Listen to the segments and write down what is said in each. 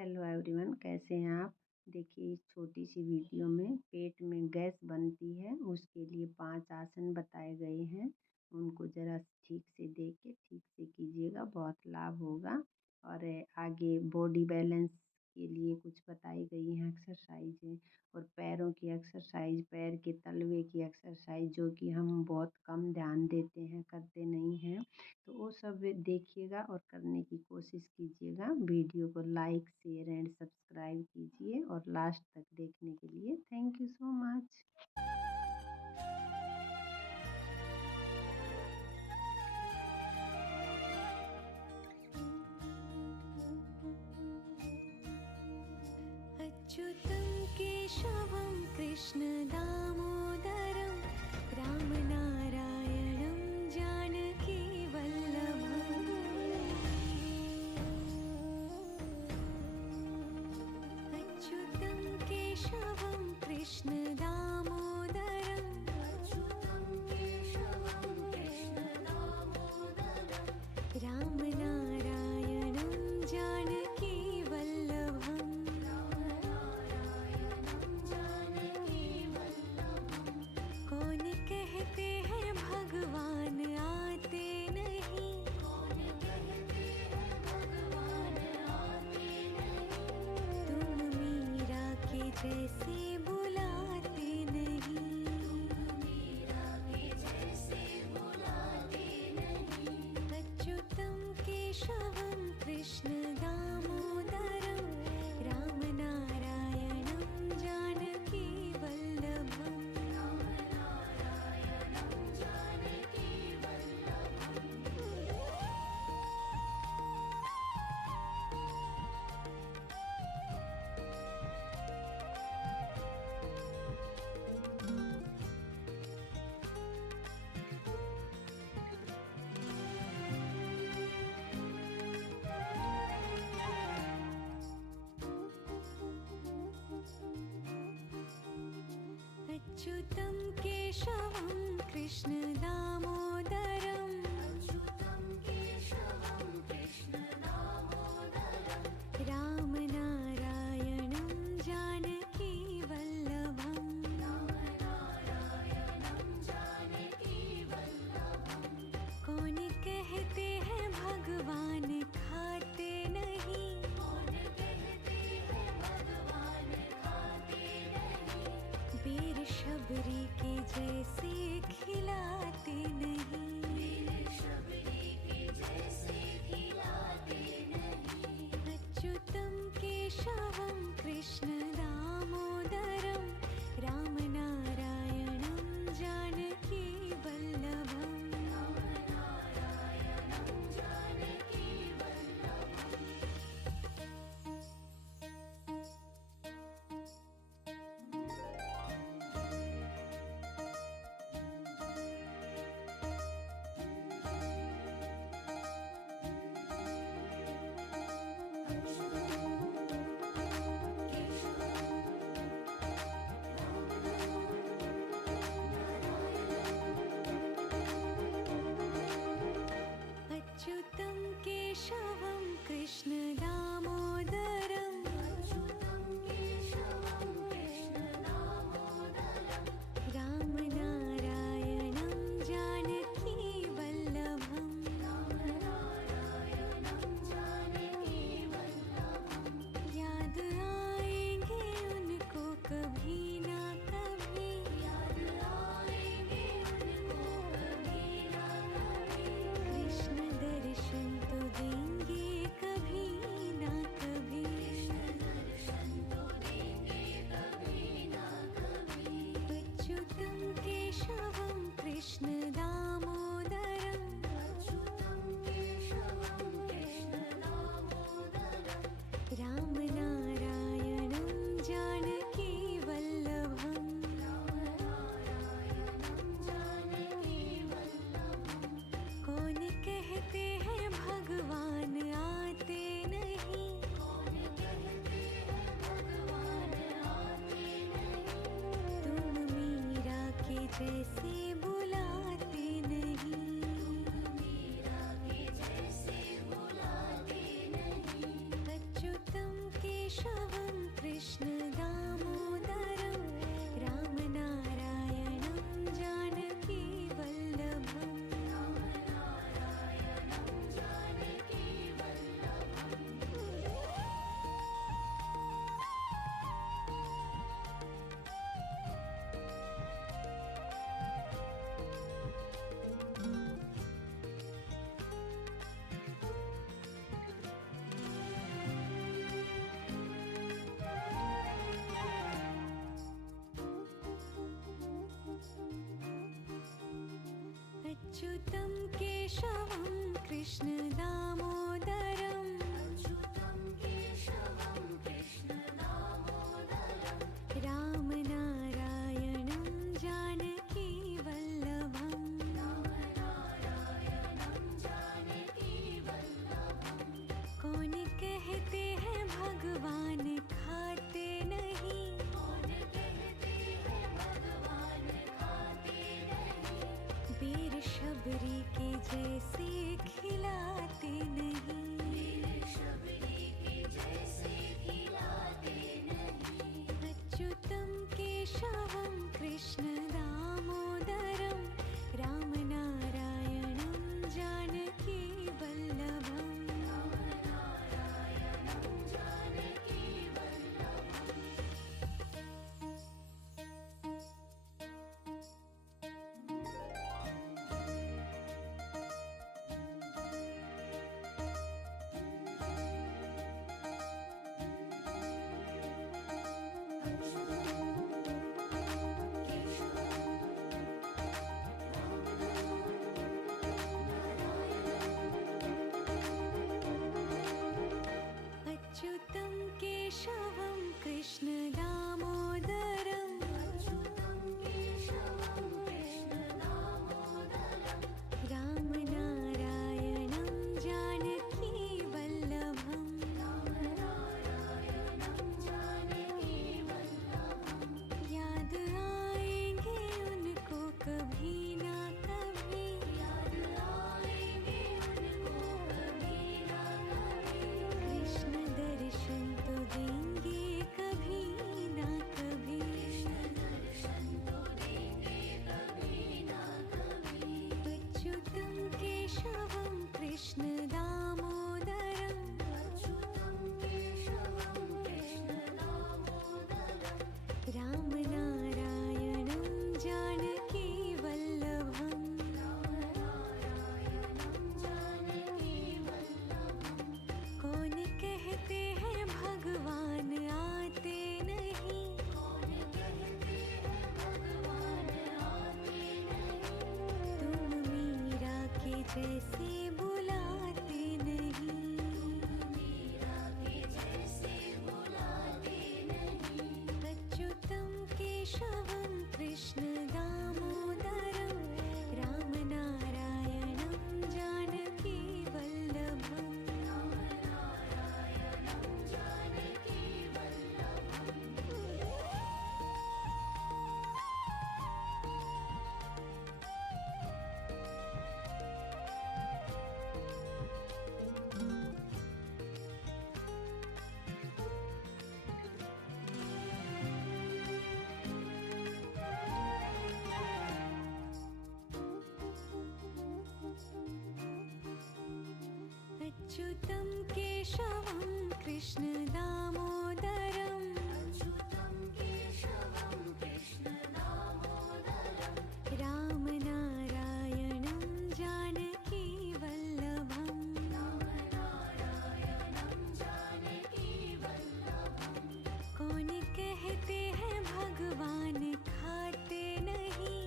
Hello everyone, कैसे हैं आप। देखिए, इस छोटी सी वीडियो में पेट में गैस बनती है उसके लिए 5 आसन बताए गए हैं। उनको ज़रा ठीक से देख के ठीक से कीजिएगा, बहुत लाभ होगा। और आगे बॉडी बैलेंस के लिए कुछ बताई गई हैं एक्सरसाइजें, और पैरों की एक्सरसाइज, पैर के तलवे की एक्सरसाइज, जो कि हम बहुत कम ध्यान देते हैं, करते नहीं हैं। तो वो सब देखिएगा और करने की कोशिश कीजिएगा। वीडियो को लाइक, शेयर एंड सब्सक्राइब कीजिए, और लास्ट तक देखने के लिए थैंक यू सो मच। अच्युतं केशवं कृष्ण दामोदरं रामनारायणं जानकी वल्लभम्। अच्युतं केशवं कृष्ण दामोदरं रामनारायणं जानकी वल्लभम्। कौन कहते हैं भगवान आते नहीं, तुम मीरा के जैसे बुलाते नहीं। अच्युतं केशवं कृष्ण दामोदरं रामनारायणं जानकी वल्लभम्। अच्युतं केशवं कृष्ण दामोदरं रामनारायणं जानकी वल्लभम्। कौन कहते हैं भगवान खाते नहीं, वीर शबरी के जैसे खिलाते नहीं। अच्युतं केशवं कृष्ण दामोदरं रामनारायणं जानकी वल्लभम्। अच्युतं केशवं कृष्ण दामोदरं रामनारायणं जानकी वल्लभम् कौन कहते हैं भगवान खाते नहीं वीर शबरी के जैसे खिलाते नहीं अच्युतं केशवं कृष्ण दामोदरं रामनारायणं जानकी वल्लभम् अच्युतं केशवं कृष्ण दामोदरं रामनारायणं जानकी वल्लभम् याद आएंगे उनको कभी ना कभी कृष्ण दर्शन तो देंगे कभी ना कभी अच्युतं केशवं कृष्ण दामोदरं रामनारायणं जानकी वल्लभम् कौन कहते हैं भगवान आते नहीं तुम मीरा के जैसे बुलाते नहीं अच्युतं केशवं कृष्ण दामोदरं रामनारायणं जानकी वल्लभम् अच्युतं केशवं कृष्ण दामोदरं रामनारायणं जानकी वल्लभम् कौन कहते हैं भगवान खाते नहीं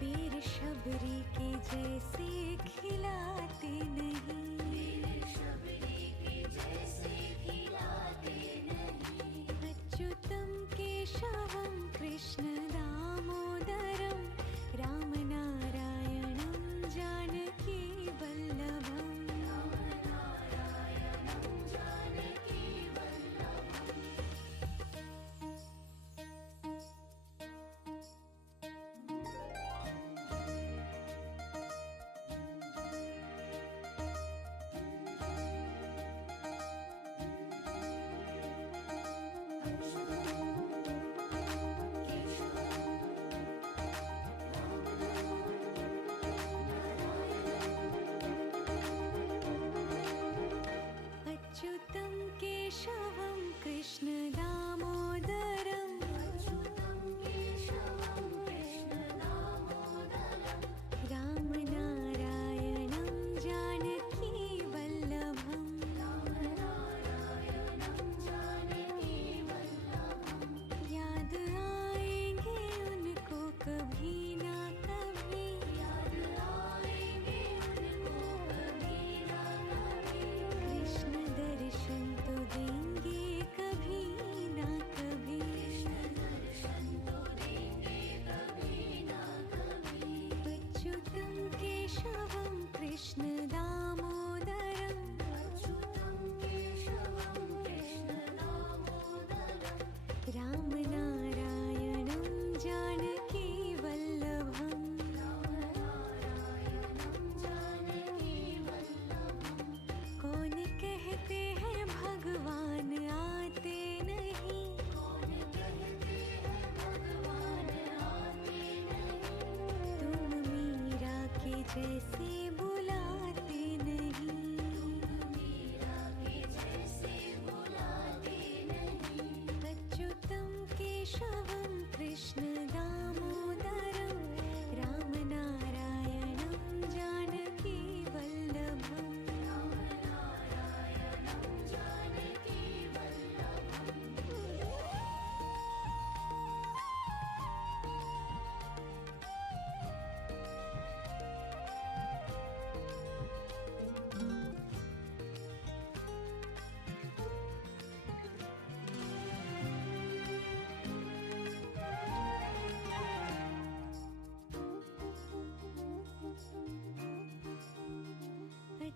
वीर शबरी के जैसे खिलाते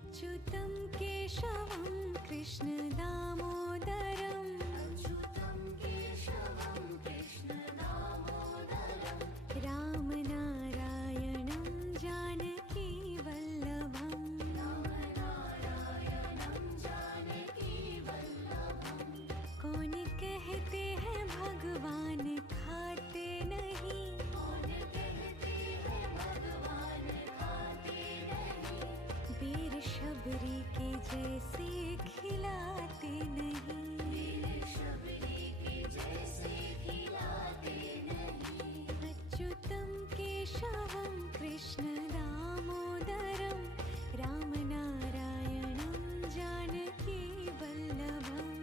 अच्युतं केशवं कृष्ण दामोदरम् रामनारायणं जानकी वल्लभम् कौन कहते हैं भगवान खाते नहीं वीर शबरी के जैसे खिलाते नहीं अच्युतं केशवं कृष्ण दामोदरं रामनारायणं जानकी वल्लभम्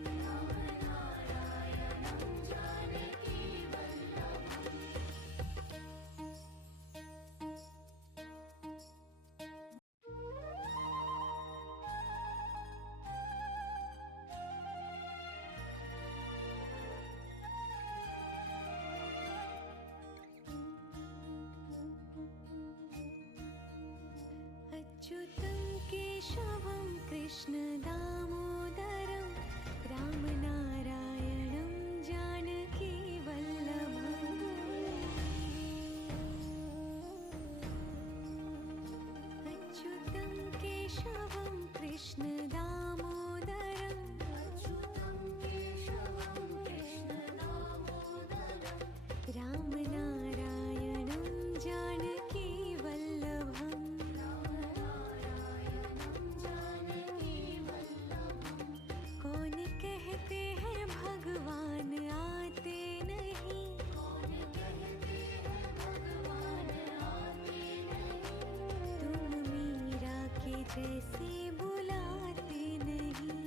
अच्युतं केशवं कृष्ण दामोदरं रामनारायणं जानकी वल्लभम् अच्युतं केशवं कृष्ण दामोदरं रामनारायणं जानकी वल्लभम् कौन कहते हैं भगवान आते नहीं तुम मीरा के जैसे बुलाते नहीं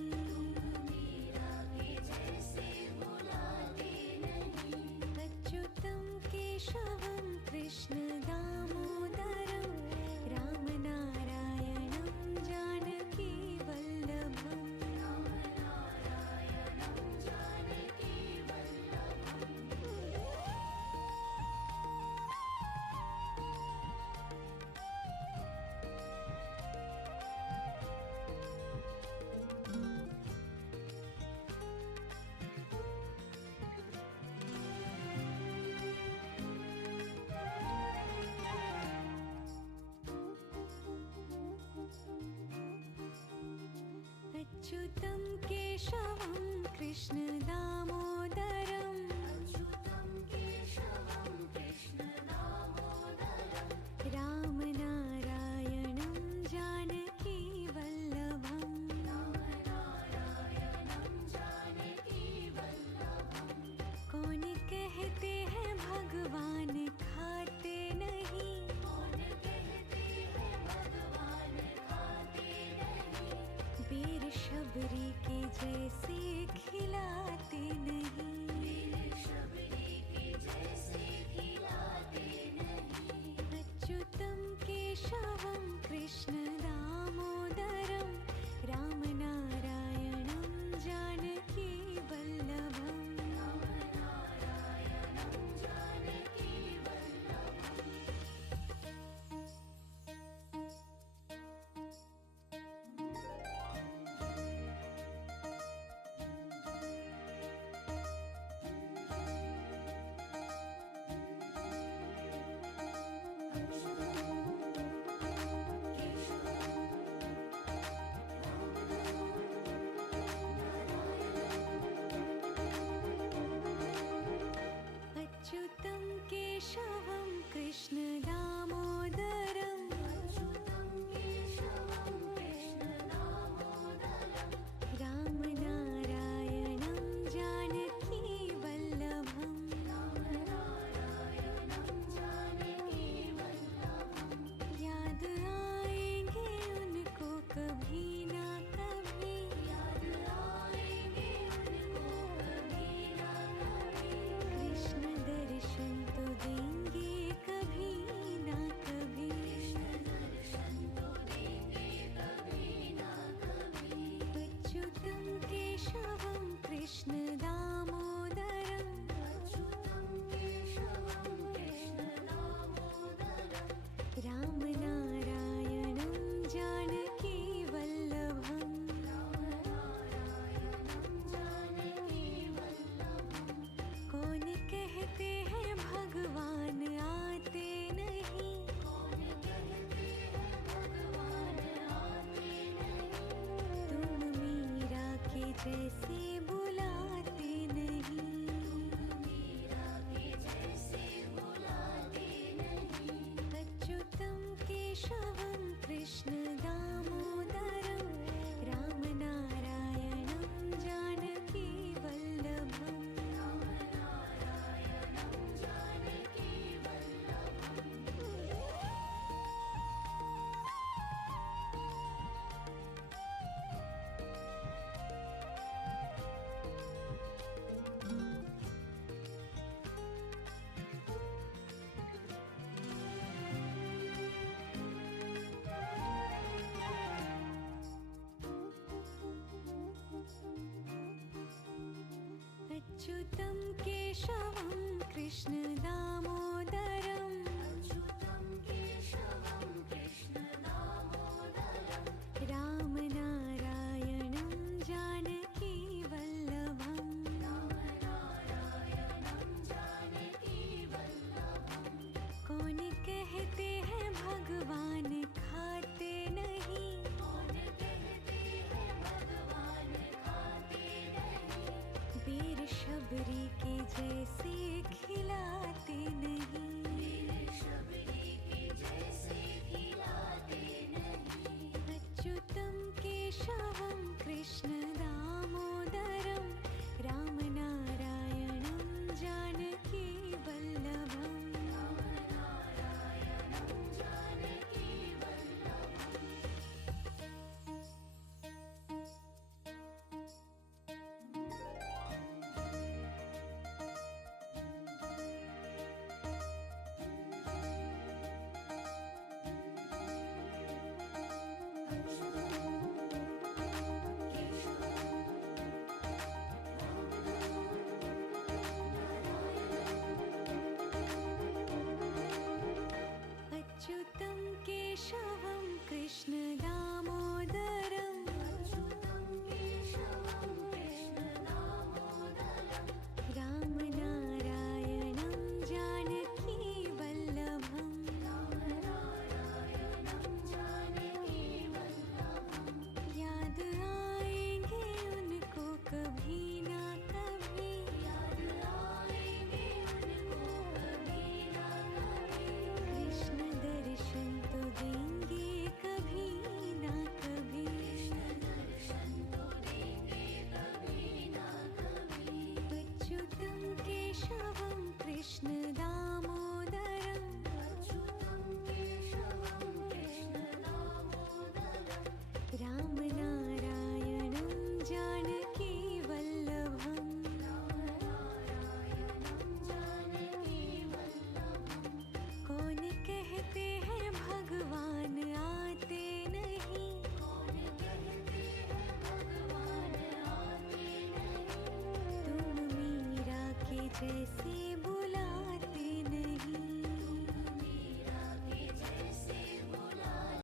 अच्युतं केशवं कृष्ण दामोदरं रामनारायणं जानकी वल्लभम् अच्युतं केशवं कृष्ण दामोदरं रामनारायणं जानकी वल्लभम् कौन कहते हैं भगवान खाते नहीं वीर शबरी के जैसे खिलाते नहीं अच्युतं केशवं कृष्ण दामोदरं रामनारायणं जानकी वल्लभम् जैसे बुलाते नहीं, अच्युतं केशवं कृष्ण दामोदरं रामनारायणं जानकी वल्लभम्। अच्युतं केशवं कृष्ण दामोदरं